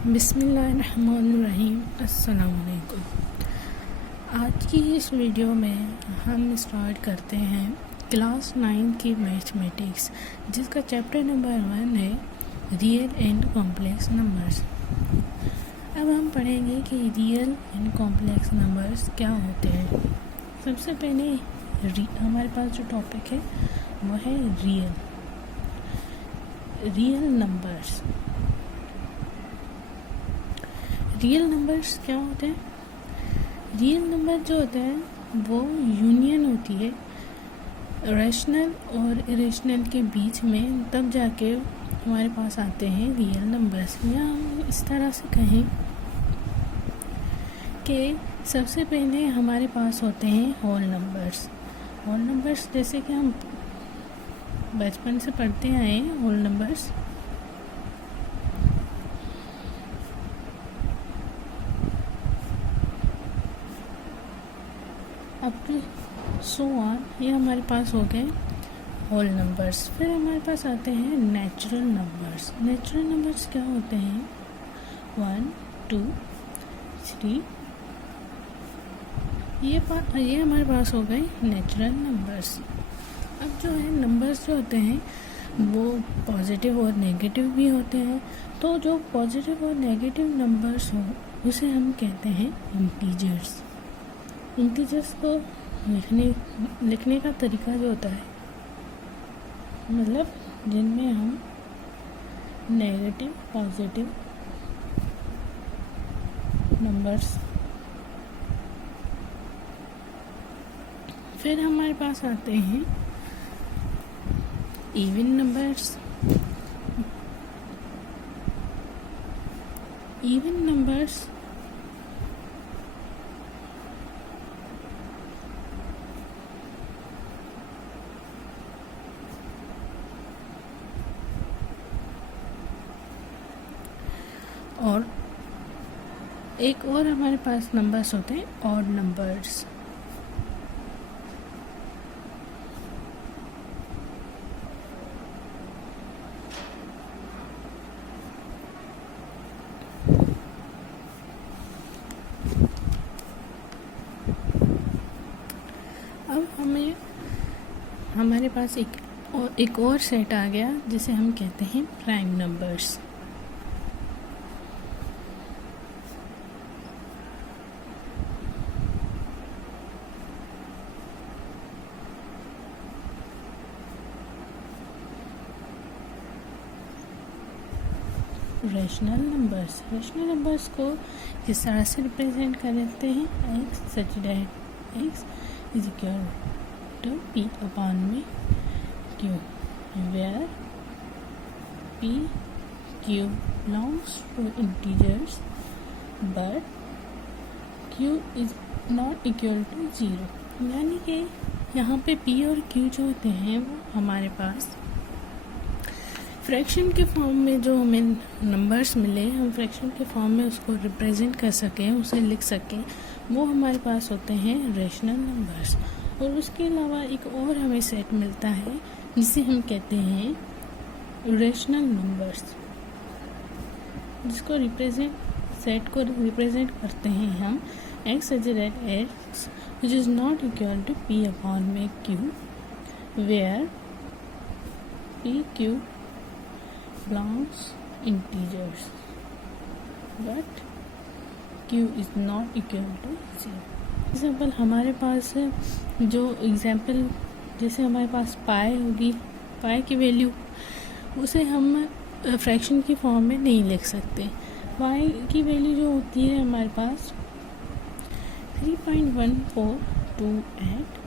बिस्मिल्लाहिर्रहमानिर्रहीम। अस्सलाम वालेकुम। आज की इस वीडियो में हम स्टार्ट करते हैं क्लास 9 की मैथमेटिक्स, जिसका चैप्टर नंबर 1 है रियल एंड कॉम्प्लेक्स नंबर्स। अब हम पढ़ेंगे कि रियल एंड कॉम्प्लेक्स नंबर्स क्या होते हैं। सबसे पहले हमारे पास जो टॉपिक है वो है रियल नंबर्स। रियल नंबर्स क्या होते हैं? रियल नंबर जो होते हैं वो यूनियन होती है रैशनल और इरेशनल के बीच में, तब जाके हमारे पास आते हैं रियल नंबर्स। या हम इस तरह से कहें कि सबसे पहले हमारे पास होते हैं होल नंबर्स। होल नंबर्स जैसे कि हम बचपन से पढ़ते आए हैं होल नंबर्स। अब सो ऑन, ये हमारे पास हो गए होल नंबर्स। फिर हमारे पास आते हैं नेचुरल नंबर्स। नेचुरल नंबर्स क्या होते हैं? 1, 2, 3। ये हमारे पास हो गए नेचुरल नंबर्स। अब जो है नंबर्स जो होते हैं वो पॉजिटिव और नेगेटिव भी होते हैं। तो जो पॉजिटिव और नेगेटिव नंबर्स हो उसे हम कहते हैं इंटीजर्स। इंटीजर्स को लिखने का तरीका जो होता है, मतलब जिनमें हम नेगेटिव पॉजिटिव नंबर्स। फिर हमारे पास आते हैं इवन नंबर्स। इवन नंबर्स और एक और हमारे पास नंबर्स होते हैं ऑड नंबर्स। अब हमारे पास एक और सेट आ गया जिसे हम कहते हैं प्राइम नंबर्स। रैशनल नंबर्स को इस तरह से रिप्रेजेंट कर देते हैं x such that x is equal to p upon में q, where p q belongs to integers but q is not equal to 0। यानी कि यहाँ पे p और q जो होते हैं वो हमारे पास फ्रैक्शन के फॉर्म में जो हमें नंबर्स मिले, हम फ्रैक्शन के फॉर्म में उसको रिप्रेजेंट कर सकें, उसे लिख सकें, वो हमारे पास होते हैं रैशनल नंबर्स। और उसके अलावा एक और हमें सेट मिलता है जिसे हम कहते हैं रैशनल नंबर्स, जिसको सेट को रिप्रेजेंट करते हैं हम x such that x which is not equal to p upon में q, where p q belongs integers but q is not equal to 0। Example हमारे पास जो एग्जाम्पल, जैसे हमारे पास पाई होगी, पाई की वैल्यू उसे हम फ्रैक्शन की फॉर्म में नहीं लिख सकते। पाई की वैल्यू जो होती है हमारे पास 3.1428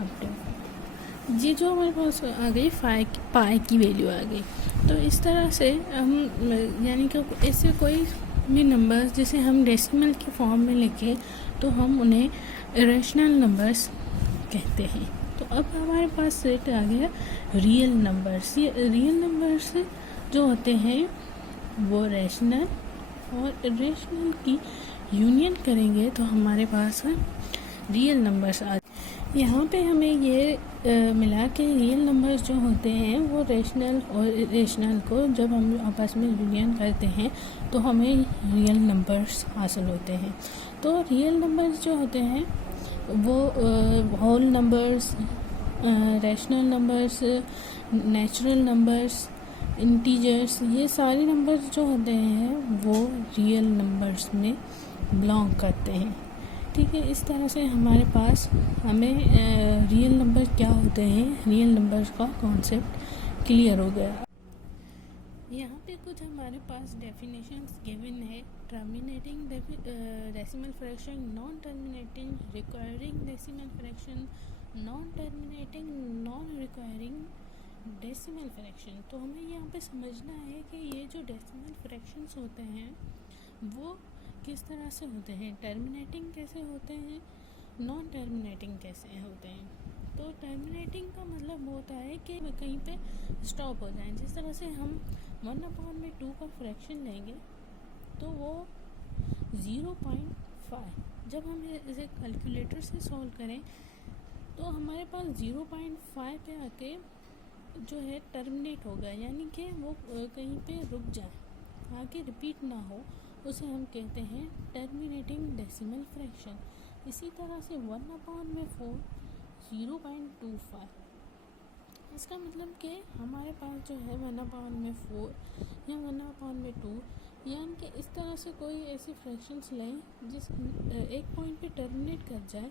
अपडेट, ये जो हमारे पास आ गई पाई की वैल्यू आ गई। तो इस तरह से हम यानी कि ऐसे कोई भी नंबर्स जिसे हम डेसिमल की फॉर्म में लिखें तो हम उन्हें रैशनल नंबर्स कहते हैं। तो अब हमारे पास सेट आ गया रियल नंबर्स। ये रियल नंबर्स जो होते हैं वो रैशनल और इरेशनल की यूनियन करेंगे तो हमारे पास रियल नंबर्स यहाँ पे हमें ये मिला कि रियल नंबर्स जो होते हैं वो रेशनल और इरेशनल को जब हम आपस में यूनियन करते हैं तो हमें रियल नंबर्स हासिल होते हैं। तो रियल नंबर्स जो होते हैं वो whole numbers, rational numbers, natural numbers, integers, ये सारे नंबर्स जो होते हैं वो रियल नंबर्स में बिलोंग करते हैं। ठीक है, इस तरह से हमारे पास हमें रियल नंबर क्या होते हैं, रियल नंबर्स का कॉन्सेप्ट क्लियर हो गया। यहाँ पे कुछ हमारे पास डेफिनेशंस गिवन है। Terminating decimal fraction, non terminating requiring decimal fraction, non terminating non recurring decimal fraction. तो हमें यहाँ पे समझना है कि ये जो डेसिमल फ्रैक्शंस होते हैं वो किस तरह से होते हैं, टर्मिनेटिंग कैसे होते हैं, नॉन टर्मिनेटिंग कैसे होते हैं। तो टर्मिनेटिंग का मतलब होता है कि कहीं पे स्टॉप हो जाए। जिस तरह से हम 1/2 का फ्रैक्शन लेंगे तो वो 0.5, जब हम इसे कैलकुलेटर से सॉल्व करें तो हमारे पास 0.5 पे आके जो है टर्मिनेट होगा, यानी कि वो कहीं पे रुक जाए, आगे रिपीट ना हो, उसे हम कहते हैं टर्मिनेटिंग डेसिमल फ्रैक्शन। इसी तरह से 1/4 0.25, इसका मतलब कि हमारे पास जो है 1/4 या 1/2, यानी कि इस तरह से कोई ऐसी फ्रैक्शंस लें जिस एक पॉइंट पे टर्मिनेट कर जाए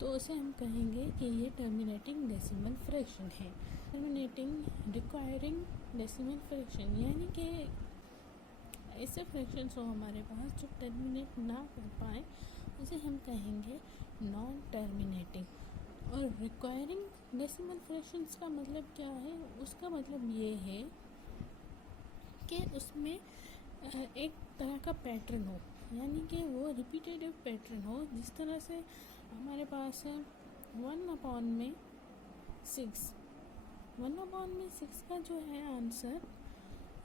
तो उसे हम कहेंगे कि ये टर्मिनेटिंग डेसिमल फ्रैक्शन है। टर्मिनेटिंग रिक्वायरिंग डेसिमल फ्रैक्शन, यानी कि ऐसे फ्रैक्शंस हो हमारे पास जो टर्मिनेट ना कर पाए, उसे हम कहेंगे नॉन टर्मिनेटिंग। और रिक्वायरिंग डेसिमल फ्रैक्शंस का मतलब क्या है, उसका मतलब ये है कि उसमें एक तरह का पैटर्न हो, यानी कि वो रिपीटेटिव पैटर्न हो। जिस तरह से हमारे पास है 1/6, 1/6 का जो है answer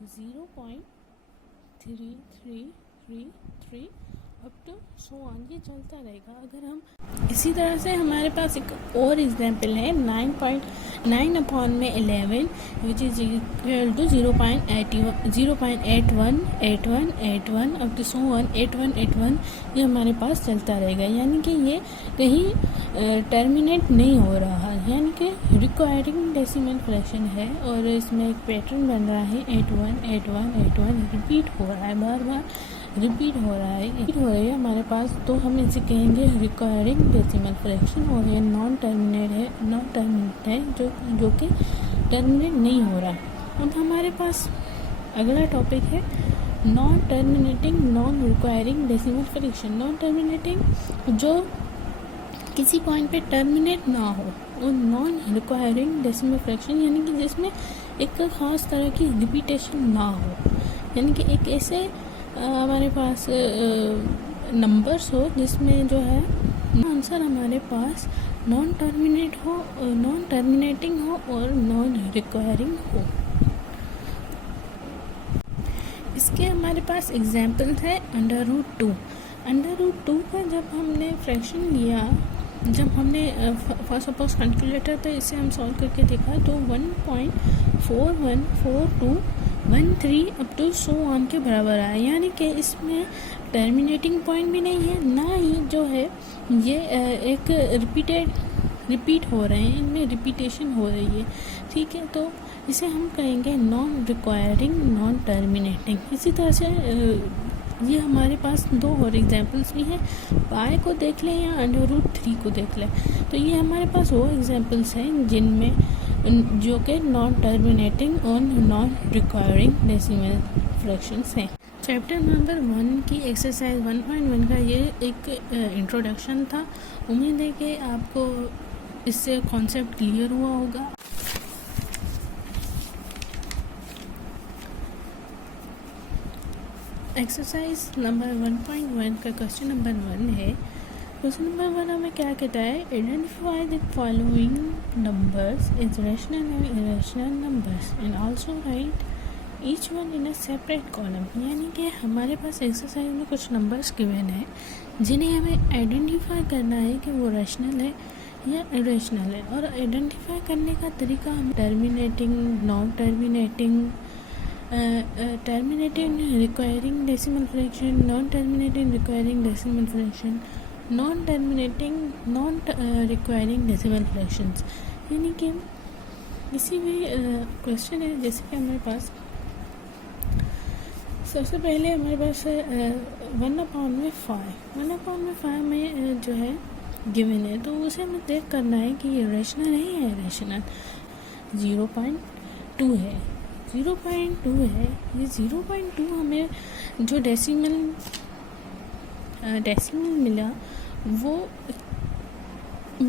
0.3333 up to so on, ये चलता रहेगा। अगर हम इसी तरह से हमारे पास एक और एग्जांपल है 9/11 which is equal to 0.81 up to so on 8181, ये हमारे पास चलता रहेगा, यानी कि ये कहीं टर्मिनेट नहीं हो रहा, यानी कि रिक्वायरिंग डेसिमल फ्रैक्शन है और इसमें एक पैटर्न बन रहा है 818181, रिपीट हो रहा है, बार बार रिपीट हो रहा है हमारे पास। तो हम इसे कहेंगे रिक्वायरिंग डेसिमल फ्रैक्शन, और ये नॉन टर्मिनेट है जो कि टर्मिनेट नहीं हो रहा। अब हमारे पास अगला टॉपिक है non terminating non recurring decimal fraction. Non terminating जो किसी पॉइंट पे टर्मिनेट ना हो, और नॉन रिक्वायरिंग डेसिमल फ्रैक्शन यानी कि जिसमें एक ख़ास तरह की रिपीटेशन ना हो, यानी कि एक ऐसे हमारे पास नंबर्स हो जिसमें जो है आंसर हमारे पास नॉन टर्मिनेटिंग हो और नॉन रिक्वायरिंग हो। इसके हमारे पास एग्जाम्पल्स है √2। √2 का जब हमने फ्रैक्शन लिया, जब हमने फर्स्ट सपोज कैलकुलेटर पे इसे हम सॉल्व करके देखा तो 1.414213 अप टू सो ऑन के बराबर आया, यानी कि इसमें टर्मिनेटिंग पॉइंट भी नहीं है, ना ही जो है ये एक रिपीट हो रहे हैं, इनमें रिपीटेशन हो रही है। ठीक है, तो इसे हम कहेंगे नॉन रिक्वायरिंग नॉन टर्मिनेटिंग। इसी तरह से ये हमारे पास दो और एग्जांपल्स भी हैं, पाई को देख लें या √3 को देख लें। तो ये हमारे पास वो एग्जांपल्स हैं जिनमें जो कि नॉन टर्मिनेटिंग और नॉन रिक्वायरिंग डेसिमल फ्रैक्शंस हैं। चैप्टर नंबर 1 की एक्सरसाइज 1.1 का ये एक इंट्रोडक्शन था। उम्मीद है कि आपको इससे कॉन्सेप्ट क्लियर हुआ होगा। एक्सरसाइज नंबर 1.1 का क्वेश्चन नंबर 1 है। क्वेश्चन नंबर 1 हमें क्या कहता है, identify the following numbers is rational and irrational numbers and also right each one in a separate column. यानी कि हमारे पास एक्सरसाइज में कुछ नंबर्स गिवन है जिन्हें हमें आइडेंटिफाई करना है कि वो रैशनल है या इरेशनल है। और आइडेंटिफाई करने का तरीका हम terminating, non terminating, terminating requiring decimal fraction, non terminating requiring decimal fraction, non terminating non recurring decimal fractions. यानी कि किसी भी क्वेश्चन है, जैसे कि हमारे पास सबसे पहले हमारे पास 1/5 में जो है गिवन है, तो उसे हमें चेक करना है कि ये रेशनल है या इरेशनल। 0.2 है, 0.2 है। ये 0.2 हमें जो डेसिमल मिला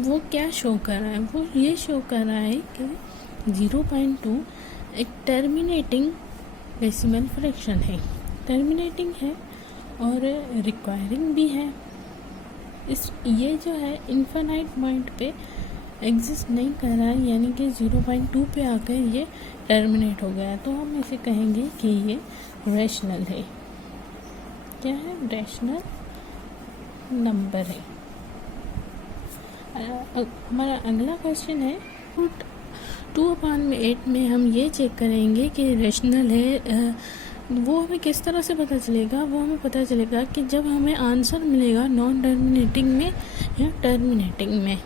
वो क्या शो कर रहा है, वो ये शो कर रहा है कि 0.2 एक टर्मिनेटिंग डेसिमल फ्रैक्शन है, टर्मिनेटिंग है और रिक्वायरिंग भी है। ये जो है इन्फिनाइट पॉइंट पे एग्जिस्ट नहीं कर रहा है, यानी कि 0.2 पे आकर ये टर्मिनेट हो गया, तो हम इसे कहेंगे कि ये रैशनल है। क्या है? रैशनल नंबर है। हमारा अगला क्वेश्चन है 2/8 में हम ये चेक करेंगे कि रैशनल है। वो हमें किस तरह से पता चलेगा? वो हमें पता चलेगा कि जब हमें आंसर मिलेगा नॉन टर्मिनेटिंग में या टर्मिनेटिंग में।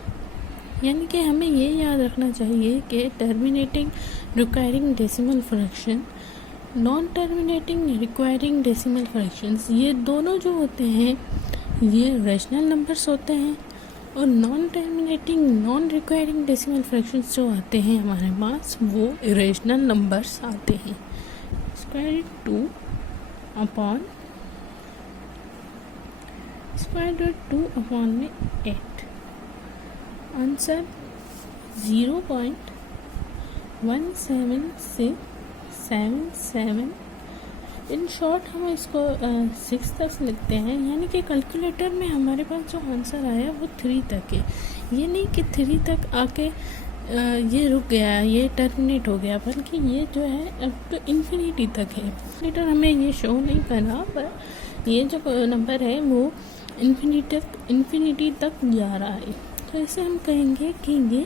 यानी कि हमें ये याद रखना चाहिए कि terminating requiring decimal fraction, non terminating requiring decimal fractions, ये दोनों जो होते हैं ये रैशनल नंबर्स होते हैं। और non terminating non recurring decimal fractions जो आते हैं हमारे पास, वो इरेशनल नंबर्स आते हैं। स्क्वायर रूट 2 में 8, आंसर 0.17677। इन शॉर्ट हम इसको 6 तक लिखते हैं, यानी कि कैलकुलेटर में हमारे पास जो आंसर आया वो 3 तक है। ये नहीं कि 3 तक आके ये रुक गया, ये टर्मिनेट हो गया, बल्कि ये जो है अब तो इन्फिनिटी तक है। कैलकुलेटर हमें ये शो नहीं कर रहा, पर ये जो नंबर है वो इन्फिनिटी तक जा रहा है। तो इसे हम कहेंगे कि ये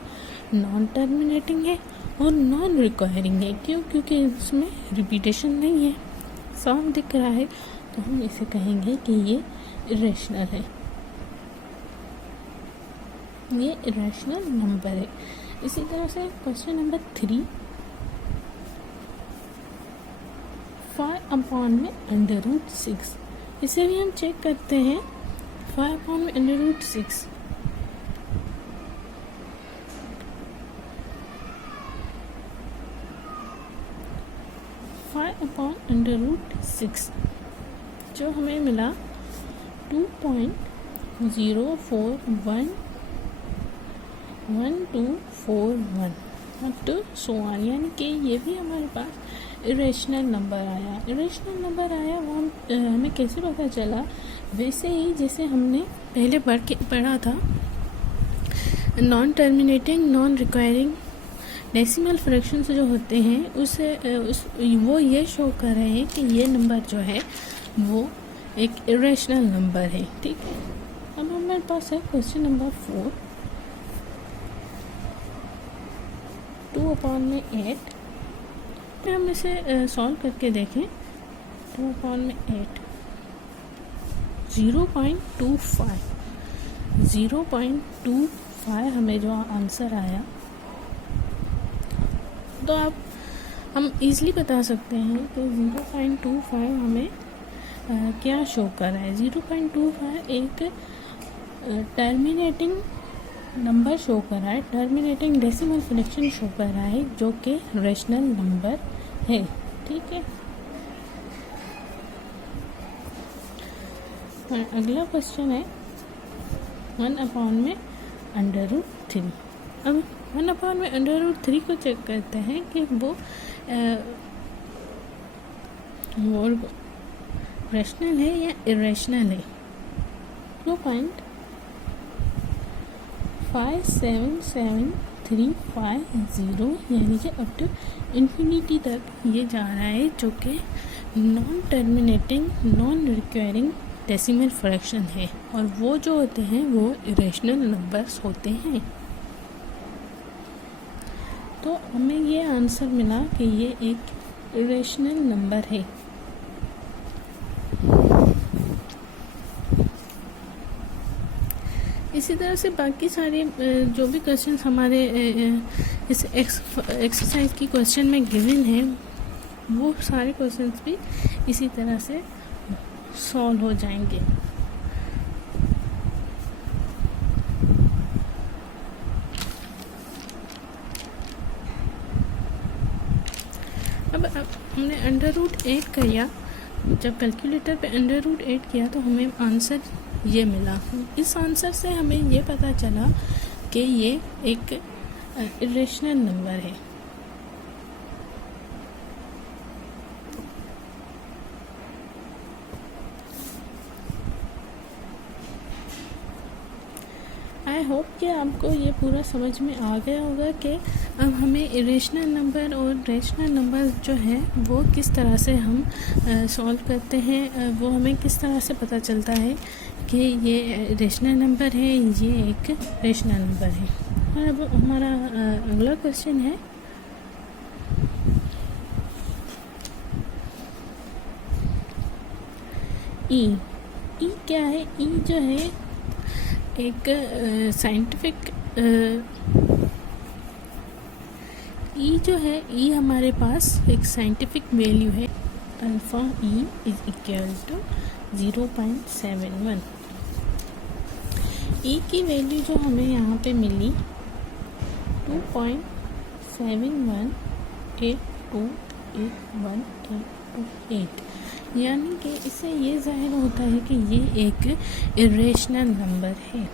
नॉन टर्मिनेटिंग है और नॉन रिक्वायरिंग है। क्यों? क्योंकि इसमें रिपीटेशन नहीं है, साफ दिख रहा है, तो हम इसे कहेंगे कि ये इरेशनल है, ये इरेशनल नंबर है। इसी तरह से क्वेश्चन नंबर 3, 5/√6, इसे भी हम चेक करते हैं। 5/√6 5/√6 जो हमें मिला 2.04111241 अप टू सो ऑन। यानी कि ये भी हमारे पास इरेशनल नंबर आया। इरेशनल नंबर आया वो हमें कैसे पता चला? वैसे ही जैसे हमने पहले पढ़ा था, non terminating non recurring decimal fractions जो होते हैं वो ये शो कर रहे हैं कि ये नंबर जो है वो एक इरेशनल नंबर है। ठीक है, अब हमारे पास है क्वेश्चन नंबर 4, 2/8। हम इसे सॉल्व करके देखें। 2/8 0.25 हमें जो आंसर आया, तो आप हम इजीली बता सकते हैं कि 0.25 हमें क्या शो कर रहा है। 0.25 एक टर्मिनेटिंग नंबर शो कर रहा है, टर्मिनेटिंग डेसिमल फ्रैक्शन शो कर रहा है, जो कि रैशनल नंबर है। ठीक है, और अगला क्वेश्चन है 1/√3। अब 1/√3 को चेक करते हैं कि वो रैशनल है या इरेशनल है। 2.57735 यानी कि अप टू इन्फिनिटी तक ये जा रहा है, जो कि non terminating non recurring decimal fraction है। और वो जो होते हैं वो इरेशनल नंबर्स होते हैं। हमें ये आंसर मिला कि ये एक इरेशनल नंबर है। इसी तरह से बाकी सारे जो भी क्वेश्चंस हमारे इस एक्सरसाइज की क्वेश्चन में गिवन है, वो सारे क्वेश्चंस भी इसी तरह से सॉल्व हो जाएंगे। अब हमने √8 किया, जब कैलकुलेटर पे √8 किया तो हमें आंसर ये मिला। इस आंसर से हमें ये पता चला कि ये एक इरेशनल नंबर है। आई होप कि आपको ये पूरा समझ में आ गया होगा कि अब हमें इरेशनल नंबर और रेशनल नंबर जो है वो किस तरह से हम सॉल्व करते हैं, वो हमें किस तरह से पता चलता है कि ये रेशनल नंबर है, ये एक रेशनल नंबर है। और अब हमारा अगला क्वेश्चन है ई क्या है? ई जो है एक साइंटिफिक ई जो है, ई हमारे पास एक साइंटिफिक वैल्यू है। Alpha e is equal to 0.71। E की वैल्यू जो हमें यहाँ पे मिली 2.71828128, यानी कि इससे ये जाहिर होता है कि ये एक इरेशनल नंबर है।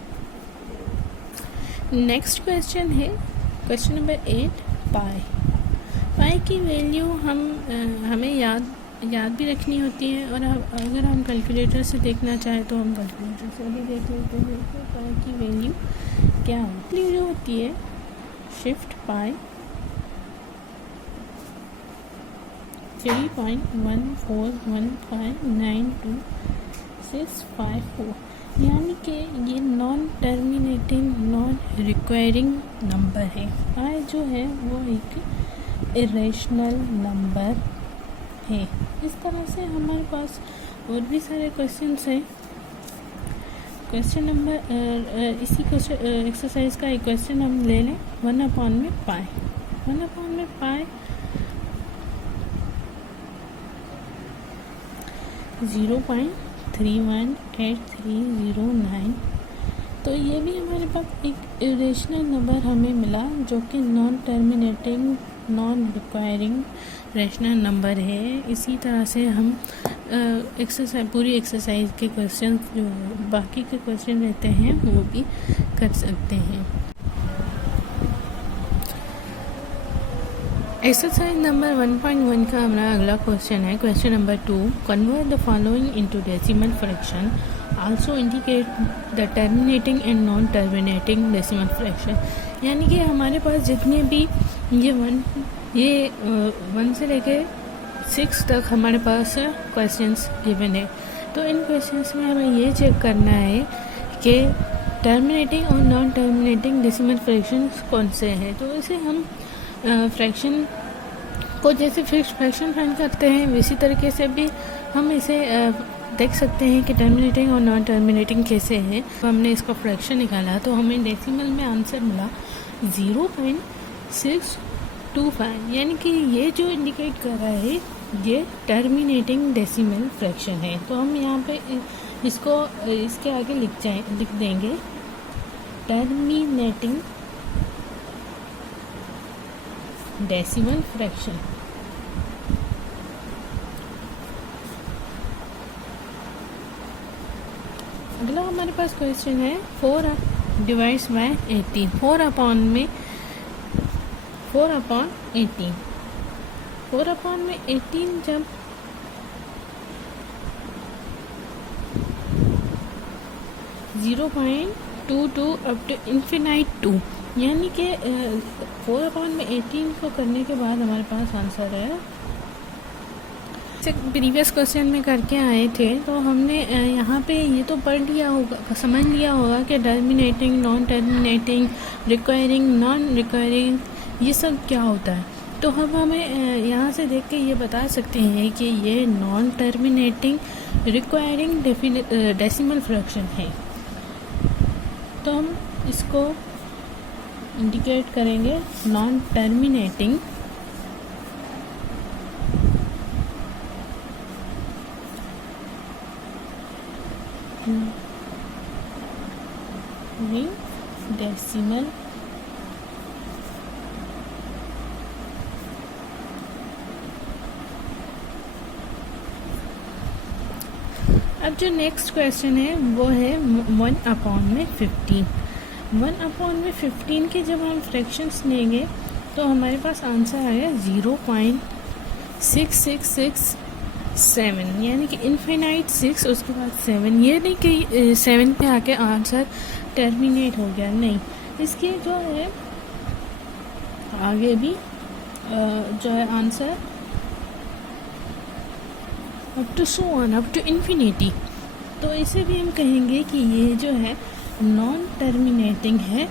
नेक्स्ट क्वेश्चन है क्वेश्चन नंबर 8, पाई की वैल्यू हमें याद भी रखनी होती है, और अगर हम कैलकुलेटर से देखना चाहें तो हम कैलकुलेटर से भी देख लेते हैं कि पाई की वैल्यू क्या होती है। जो होती है शिफ्ट पाई 3.14159264, यानी कि ये non terminating non requiring number है। पाई जो है वो एक इरेशनल नंबर है। इस तरह से हमारे पास और भी सारे क्वेश्चंस हैं। क्वेश्चन नंबर इसी क्वेश्चन एक्सरसाइज का एक क्वेश्चन हम ले लें। 1/पाई 0.318309। तो ये भी हमारे पास एक इरेशनल नंबर हमें मिला, जो कि non terminating non requiring rational number है। इसी तरह से हम पूरी एक्सरसाइज के क्वेश्चन जो बाकी के क्वेश्चन रहते हैं वो भी कर सकते हैं। एक्सरसाइज नंबर 1.1 का हमारा अगला क्वेश्चन है question number 2, convert the following into decimal fraction, also indicate the terminating and non terminating decimal fraction. यानी कि हमारे पास जितने भी ये 1 से लेके 6 तक हमारे पास क्वेश्चंस गिवन है। तो इन क्वेश्चंस में हमें ये चेक करना है कि टर्मिनेटिंग और नॉन टर्मिनेटिंग डेसिमल फ्रैक्शन कौन से हैं। तो इसे हम फ्रैक्शन को जैसे फिक्स फ्रैक्शन फाइंड करते हैं, वैसी तरीके से भी हम इसे देख सकते हैं कि टर्मिनेटिंग और नॉन टर्मिनेटिंग कैसे है। तो हमने इसका फ्रैक्शन निकाला तो हमें डेसिमल में आंसर मिला 0.625, यानी कि ये जो इंडिकेट कर रहा है ये टर्मिनेटिंग डेसिमल फ्रैक्शन है। तो हम यहाँ पे इसको इसके आगे लिख देंगे टर्मिनेटिंग डेसिमल फ्रैक्शन। अगला हमारे पास क्वेश्चन है 4 डिवाइड्स बाय 18, 4/18 जब 0.22 अप टू इन्फिनाइट 2, यानी कि 4/18 को करने के बाद हमारे पास आंसर है। प्रीवियस क्वेश्चन में करके आए थे तो हमने यहाँ पे ये तो पढ़ लिया होगा, समझ लिया होगा कि terminating, non terminating, requiring, non requiring, ये सब क्या होता है। तो हमें यहाँ से देख के ये बता सकते हैं कि ये non terminating requiring decimal fraction है। तो हम इसको इंडिकेट करेंगे नॉन टर्मिनेटिंग डेसिमल अब जो नेक्स्ट क्वेश्चन है वो है 1/15। 1/15 के जब हम फ्रैक्शंस लेंगे तो हमारे पास आंसर आएगा 0.6667, यानी कि इनफिनाइट 6 उसके बाद 7। ये नहीं कि 7 पे आके आंसर टर्मिनेट हो गया, नहीं, इसके जो है आगे भी जो है answer up to so on, up to infinity. तो इसे भी हम कहेंगे कि ये जो है नॉन टर्मिनेटिंग है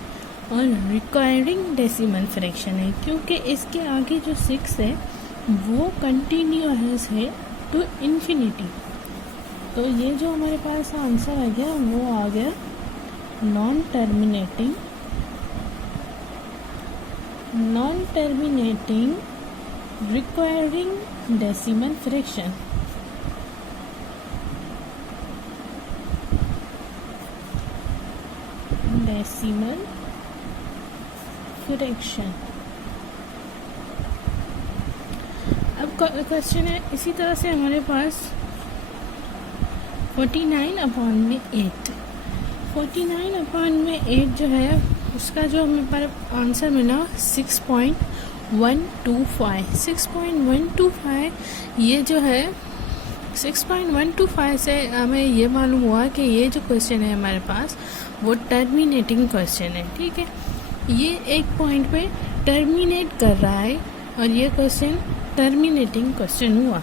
और रिक्वायरिंग डेसिमल फ्रैक्शन है, क्योंकि इसके आगे जो 6 है वो कंटिन्यूअस है टू इन्फिनिटी। तो ये जो हमारे पास आंसर आ गया वो आ गया non terminating requiring decimal fraction. Decimal fraction. अब क्वेश्चन है इसी तरह से हमारे पास 49/8। 49/8 जो है उसका जो हमें पर आंसर मिला 6.125। 6.125 ये जो है 6.125 से हमें ये मालूम हुआ कि ये जो क्वेश्चन है हमारे पास वो टर्मिनेटिंग क्वेश्चन है, ठीक है। ये एक पॉइंट पे टर्मिनेट कर रहा है और ये क्वेश्चन टर्मिनेटिंग क्वेश्चन हुआ।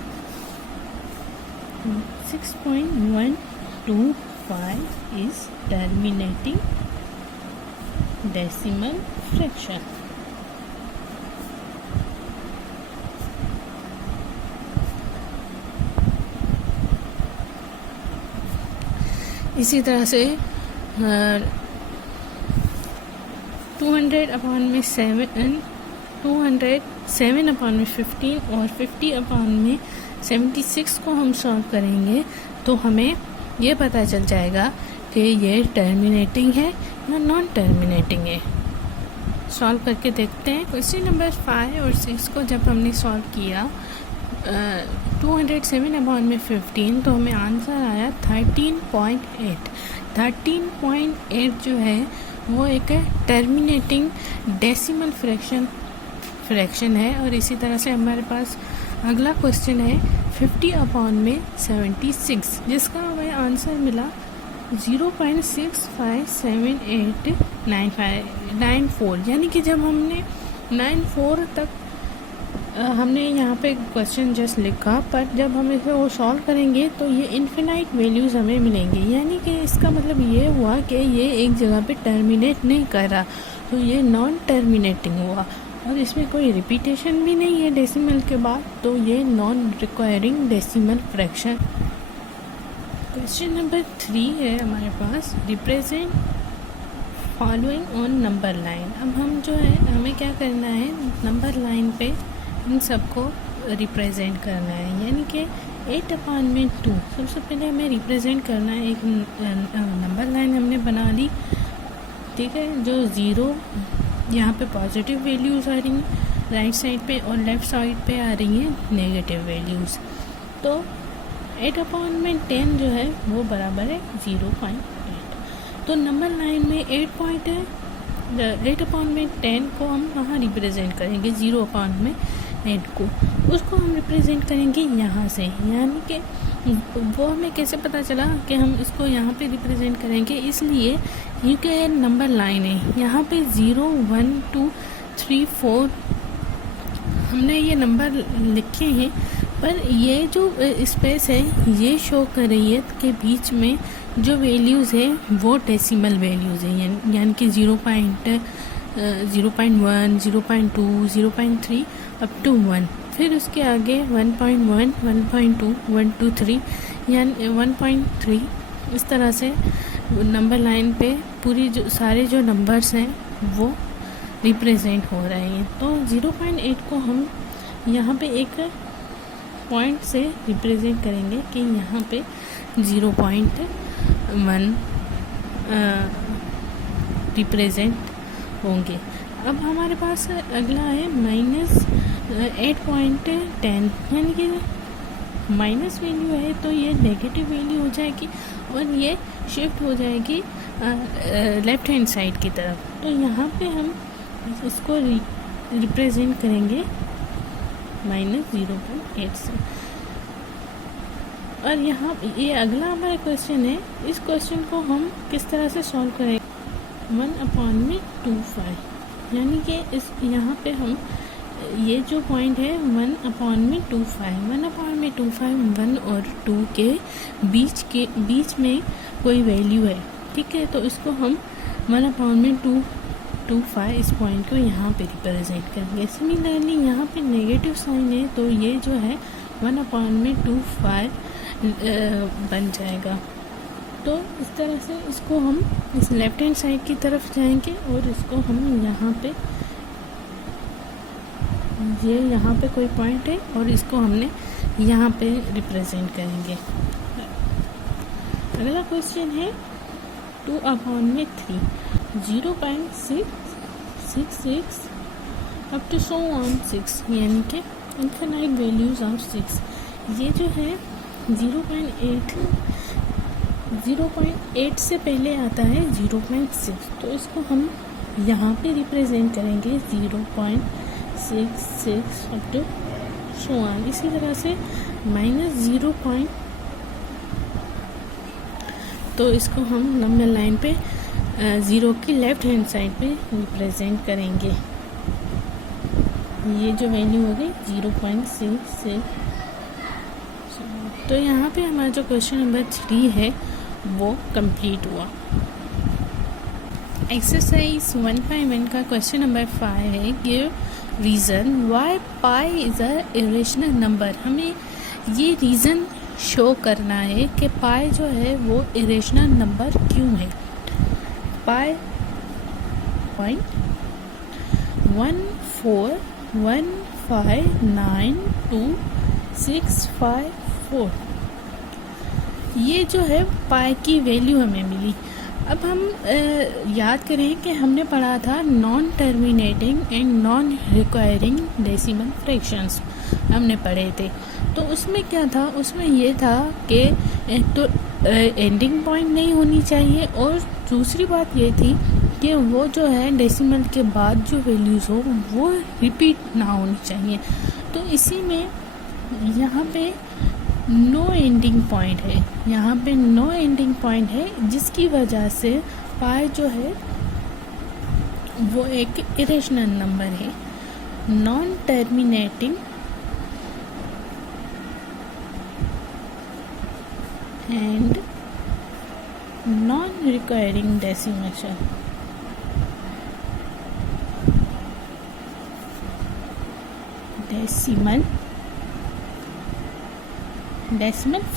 6.125 इज टर्मिनेटिंग डेसिमल फ्रैक्शन। इसी तरह से 200/7, 207/15 और 50/76 को हम सॉल्व करेंगे तो हमें ये पता चल जाएगा कि ये टर्मिनेटिंग है या नॉन टर्मिनेटिंग है। सॉल्व करके देखते हैं। क्वेश्चन नंबर 5 और 6 को जब हमने सॉल्व किया 207/15 तो हमें आंसर आया 13.8। 13.8 जो है वो एक टर्मिनेटिंग डेसिमल फ्रैक्शन है। और इसी तरह से हमारे पास अगला क्वेश्चन है 50/76 जिसका हमें आंसर मिला 0.657894, यानी कि जब हमने 94 तक हमने यहाँ पे क्वेश्चन जस्ट लिखा, पर जब हम इसे वो सॉल्व करेंगे तो ये इन्फिनाइट वैल्यूज़ हमें मिलेंगे, यानी कि इसका मतलब ये हुआ कि ये एक जगह पे टर्मिनेट नहीं कर रहा, तो ये नॉन टर्मिनेटिंग हुआ और इसमें कोई रिपीटेशन भी नहीं है डेसिमल के बाद, तो ये non recurring decimal fraction. Question number 3 है हमारे पास, represent following on number line. अब हम जो है हमें क्या करना है, नंबर लाइन पे इन सबको रिप्रेजेंट करना है, यानी कि 8/2 सबसे पहले हमें रिप्रेजेंट करना है। एक नंबर लाइन हमने बना ली, ठीक है, जो 0 यहाँ पे पॉजिटिव वैल्यूज़ आ रही हैं राइट साइड पे और लेफ़्ट साइड पे आ रही हैं नेगेटिव वैल्यूज़। तो 8/10 जो है वो बराबर है 0.8। तो नंबर लाइन में 8/10 को हम कहाँ रिप्रेजेंट करेंगे, 0/8 को, उसको हम रिप्रेजेंट करेंगे यहाँ से, यानी कि वो हमें कैसे पता चला कि हम इसको यहाँ पे रिप्रेजेंट करेंगे, इसलिए क्योंकि नंबर लाइन है यहाँ पे 0 1 2 3 4 हमने ये नंबर लिखे हैं, पर ये जो स्पेस है ये शो कर रही है कि बीच में जो वैल्यूज़ है वो डेसिमल वैल्यूज़ है, यानी कि 0.1, 0.2, 0.3 अप टू 1। फिर उसके आगे 1.1, 1.2, 1 2 3 यानी 1.3। इस तरह से नंबर लाइन पे पूरी जो सारे जो नंबर्स हैं वो रिप्रेजेंट हो रहे हैं। तो 0.8 को हम यहाँ पे एक पॉइंट से रिप्रेजेंट करेंगे कि यहाँ पे 0.1 रिप्रेजेंट होंगे। अब हमारे पास अगला है -8.10, यानी कि माइनस वैल्यू है तो ये नेगेटिव वैल्यू हो जाएगी और ये शिफ्ट हो जाएगी लेफ्ट हैंड साइड की तरफ। तो यहाँ पे हम इसको रिप्रेजेंट करेंगे -0.8 से। और यहाँ ये अगला हमारा क्वेश्चन है। इस क्वेश्चन को हम किस तरह से सॉल्व करेंगे? 1/25, यानी कि इस यहाँ पे हम ये जो पॉइंट है 1/25, 1/25 1 और 2 के बीच में कोई वैल्यू है, ठीक है। तो इसको हम 1/225 इस पॉइंट को यहाँ पे रिप्रेजेंट करेंगे। सिमिलरली यहाँ पे नेगेटिव साइन है तो ये जो है 1/25 बन जाएगा। तो इस तरह से इसको हम इस लेफ्ट हैंड साइड की तरफ जाएंगे और इसको हम यहाँ पे ये यहाँ पे कोई पॉइंट है और इसको हमने यहाँ पे रिप्रेजेंट करेंगे। अगला क्वेश्चन है 2/3, 0.666 अप टू सो ऑन 6, यानी कि इनफाइनाइट वैल्यूज ऑफ 6। ये जो है 0.8 से पहले आता है 0.6, तो इसको हम यहाँ पे रिप्रेजेंट करेंगे 0.66 अप टू सो ऑन। इसी तरह से -0. तो इसको हम नंबर लाइन पे 0 की लेफ्ट हैंड साइड पे रिप्रेजेंट करेंगे। ये जो वैल्यू हो गई 0.66। तो यहाँ पे हमारा जो क्वेश्चन नंबर 3 है वो कंप्लीट हुआ। एक्सरसाइज 1.1 का क्वेश्चन नंबर 5 है, give reason why pi is a irrational number. हमें ये रीज़न शो करना है कि पाई जो है वो इरेशनल नंबर क्यों है। पाई 141592654, ये जो है पाई की वैल्यू हमें मिली। अब हम याद करें कि हमने पढ़ा था non terminating and non recurring decimal fractions हमने पढ़े थे। तो उसमें क्या था, उसमें ये था कि एक तो एंडिंग पॉइंट नहीं होनी चाहिए और दूसरी बात ये थी कि वो जो है डेसिमल के बाद जो वैल्यूज़ हो वो रिपीट ना होनी चाहिए। तो इसी में यहाँ पे नो एंडिंग पॉइंट है, यहाँ पे नो एंडिंग पॉइंट है, जिसकी वजह से पाई जो है वो एक इरेशनल नंबर है। Non terminating and non recurring decimal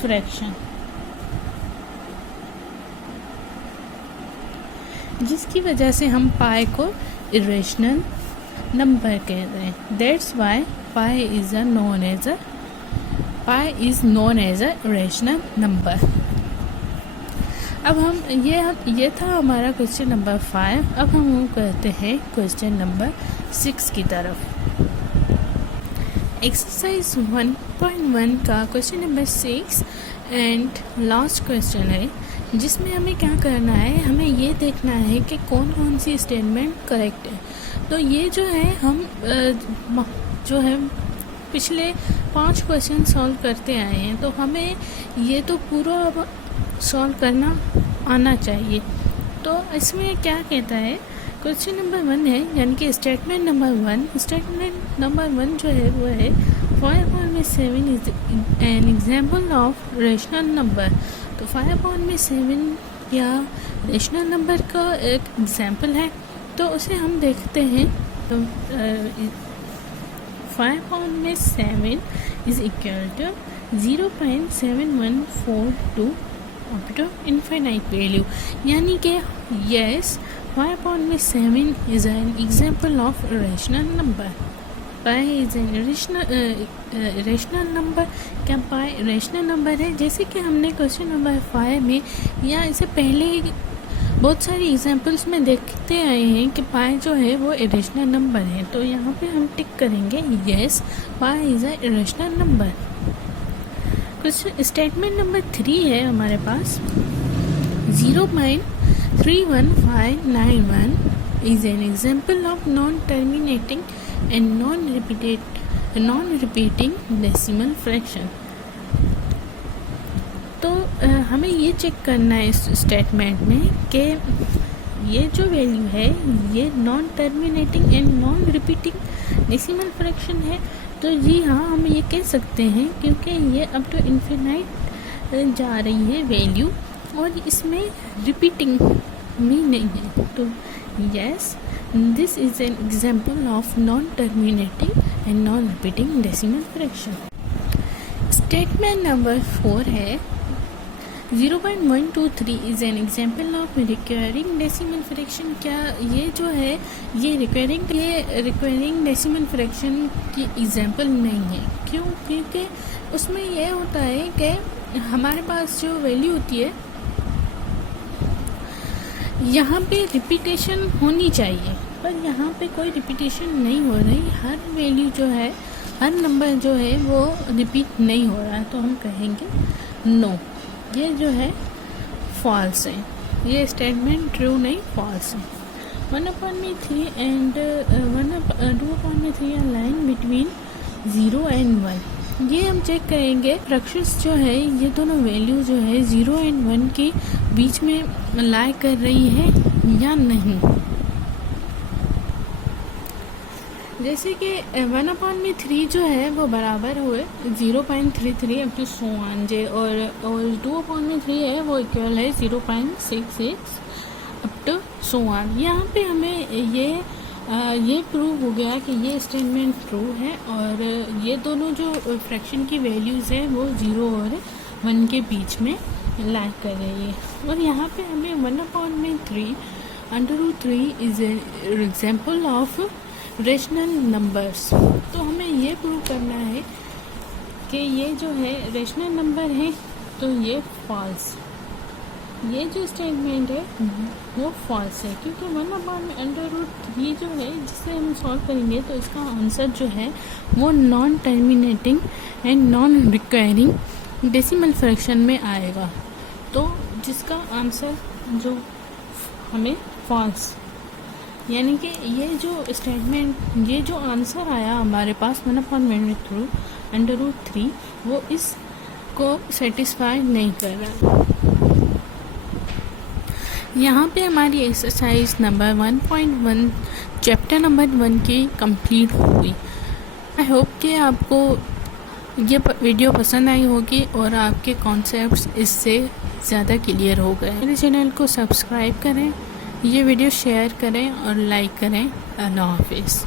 fraction, जिसकी वजह से हम पाई को इरेशनल नंबर कह रहे हैं। That's why pi is known as a irrational number. अब हम ये था हमारा क्वेश्चन नंबर 5। अब हम करते हैं क्वेश्चन नंबर 6 की तरफ। एक्सरसाइज 1.1 का question number 6 and last question है, जिसमें हमें क्या करना है, हमें ये देखना है कि कौन कौन सी स्टेटमेंट करेक्ट है। तो ये जो है हम जो है पिछले 5 क्वेश्चन सॉल्व करते आए हैं, तो हमें ये तो पूरा अब सॉल्व करना आना चाहिए। तो इसमें क्या कहता है, क्वेश्चन नंबर 1 है, यानी कि स्टेटमेंट नंबर 1। स्टेटमेंट नंबर 1 जो है वो है 5/7 is an example of rational number. तो 5/7 या रेशनल नंबर का एक एग्जाम्पल है। तो उसे हम देखते हैं। तो 5/7 is equal to 0.7142 up to infinite value, यानी कि yes 5/7 is an example of rational number. Pi is an rational number. क्या पाई रेशनल नंबर है? जैसे कि हमने क्वेश्चन नंबर 5 में या इससे पहले बहुत सारी एग्जांपल्स में देखते आए हैं कि पाई जो है वो इरेशनल नंबर है। तो यहाँ पे हम टिक करेंगे yes pi is a irrational number. Question statement number 3 है हमारे पास। 0.31591 is an example of non-terminating and non-repeating decimal fraction। तो हमें ये चेक करना है इस स्टेटमेंट में कि ये जो वैल्यू है ये non terminating and non repeating decimal fraction है। तो जी हाँ, हम ये कह सकते हैं क्योंकि ये अप टू इन्फिनाइट जा रही है वैल्यू और इसमें रिपीटिंग भी नहीं है। तो yes this is an example of non terminating and non repeating decimal fraction. Statement number 4 है 0.123 is an example of recurring decimal fraction. क्या ये जो है ये रिकरिंग डेसिमल फ्रैक्शन की एग्जाम्पल नहीं है? क्यों? क्योंकि उसमें यह होता है कि हमारे पास जो वैल्यू होती है यहाँ पे रिपीटेशन होनी चाहिए, पर यहाँ पे कोई रिपीटेशन नहीं हो रही। हर वैल्यू जो है, हर नंबर जो है वो रिपीट नहीं हो रहा है। तो हम कहेंगे नो, ये जो है फॉल्स है, ये स्टेटमेंट ट्रू नहीं फॉल्स है। 1/3 and 2/3 are line between 0 and 1। ये हम चेक करेंगे फ्रैक्शंस जो है ये दोनों वैल्यू जो है 0 एंड 1 के बीच में लाई कर रही है या नहीं। जैसे कि 1/3 जो है वो बराबर हुए 0.33 अप टू सो ऑन जे, और 2/3 है वो इक्वल है 0.66 अप टू सो ऑन। यहाँ पे हमें ये प्रूव हो गया कि ये स्टेटमेंट ट्रू है और ये दोनों जो फ्रैक्शन की वैल्यूज़ है वो 0 और 1 के बीच में लाई कर रही है। और यहाँ पे हमें 1/3 √3 is example of rational numbers. तो हमें ये प्रूव करना है कि ये जो है रेशनल नंबर है, तो ये फॉल्स, ये जो स्टेटमेंट है वो फॉल्स है, क्योंकि 1/√3 जो है जिससे हम सॉल्व करेंगे तो इसका आंसर जो है वो non terminating and non recurring decimal fraction में आएगा। तो जिसका आंसर जो हमें फॉल्स, यानी कि ये जो स्टेटमेंट, ये जो आंसर आया हमारे पास 1/√3 वो इसको सेटिस्फाई नहीं कर रहा। यहाँ पे हमारी एक्सरसाइज नंबर 1.1 चैप्टर नंबर 1 की कंप्लीट हुई। आई होप कि आपको ये वीडियो पसंद आई होगी और आपके कॉन्सेप्ट्स इससे ज़्यादा क्लियर हो गए। मेरे चैनल को सब्सक्राइब करें, ये वीडियो शेयर करें और लाइक करें। अल्लाह हाफिज़।